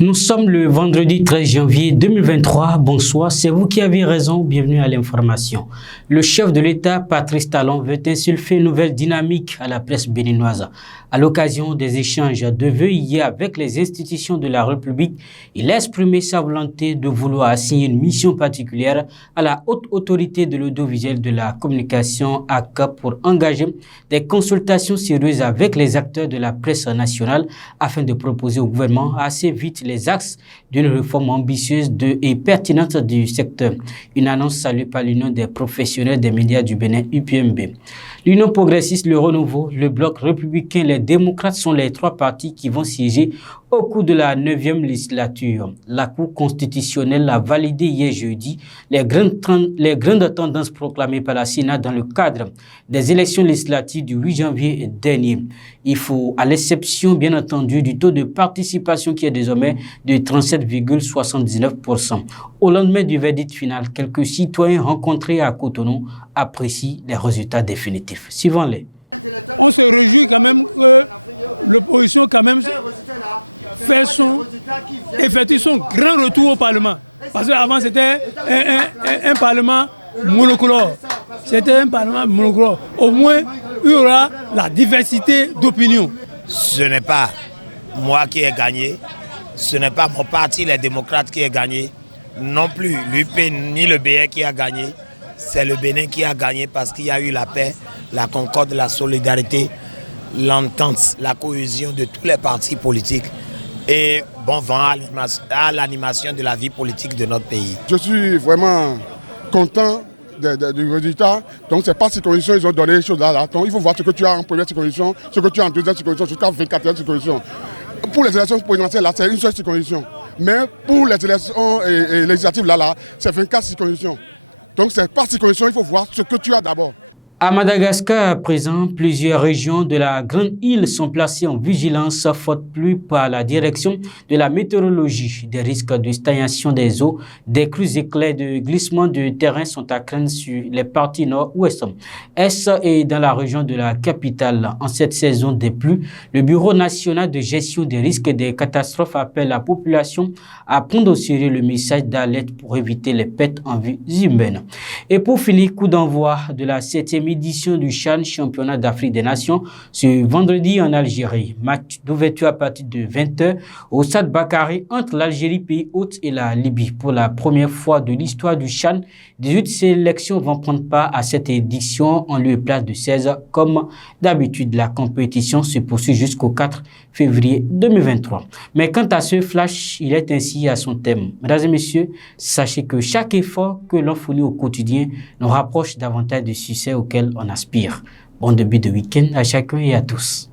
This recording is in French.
Nous sommes le vendredi 13 janvier 2023. Bonsoir, c'est vous qui avez raison. Bienvenue à l'information. Le chef de l'État, Patrice Talon, veut insuffler une nouvelle dynamique à la presse béninoise. À l'occasion des échanges de vœux hier avec les institutions de la République, il a exprimé sa volonté de vouloir assigner une mission particulière à la haute autorité de l'audiovisuel de la communication ACAP pour engager des consultations sérieuses avec les acteurs de la presse nationale afin de proposer au gouvernement assez vite les axes d'une réforme ambitieuse et pertinente du secteur. Une annonce saluée par l'Union des professionnels des médias du Bénin, UPMB. L'Union progressiste, le Renouveau, le Bloc républicain, les démocrates sont les trois partis qui vont siéger au cours de la 9e législature. La Cour constitutionnelle a validé hier jeudi les grandes tendances proclamées par la Sénat dans le cadre des élections législatives du 8 janvier dernier. Il faut, à l'exception bien entendu du taux de participation qui est désormais de 37,79%. Au lendemain du verdict final, quelques citoyens rencontrés à Cotonou apprécient les résultats définitifs. Suivons-les. On se réjouit quand même que l'opposition quand même fait son grand retour au Parlement. Parce qu'avant c'était un Parlement monocolore. C'était un Parlement monocolore. Au moins, il y aura la diversité d'opinions. Ce n'est pas moi qui ai gagné, ce n'est pas mon parti, les démocrates, qui a gagné, non plus l'UP ni le BN qui a gagné. C'est le Bénin qui a gagné parce qu'il y a eu la paix, la concorde, la solidarité, l'entente, la cohésion de tous les partis politiques et bon vent à l'animation de la vie politique de notre pays. Je suis vraiment content du résultat. Donc c'est pas circonscription, ils ont donné les choses là. Donc il faut voir ce que tu as en première circonscription, ce que tu as en deuxième circonscription, jusqu'à 24e circonscription. Pour les élections présidentielles, là, c'est une seule circonscription. Mais pour les élections législatives, là, c'est 24 circonscriptions. Donc c'est par circonscription, il faut voir ce que tu as d'abord. À Madagascar, à présent, plusieurs régions de la Grande Île sont placées en vigilance faute pluie par la direction de la météorologie. Des risques de stagnation des eaux, des crues éclairs de glissement de terrain sont à craindre sur les parties nord-ouest, est et dans la région de la capitale. En cette saison des pluies, le Bureau national de gestion des risques et des catastrophes appelle la population à prendre au sérieux le message d'alerte pour éviter les pertes en vies humaines. Et pour finir, coup d'envoi de la 7e édition du CHAN, championnat d'Afrique des Nations, ce vendredi en Algérie. Match d'ouverture à partir de 20h au stade Bakary entre l'Algérie, pays hôte, et la Libye. Pour la première fois de l'histoire du CHAN, 18 sélections vont prendre part à cette édition en lieu et place de 16. Comme d'habitude, la compétition se poursuit jusqu'au 4 février 2023. Mais quant à ce flash, il est ainsi à son thème. Mesdames et messieurs, sachez que chaque effort que l'on fournit au quotidien nous rapproche davantage du succès auquel on aspire. Bon début de week-end à chacun et à tous.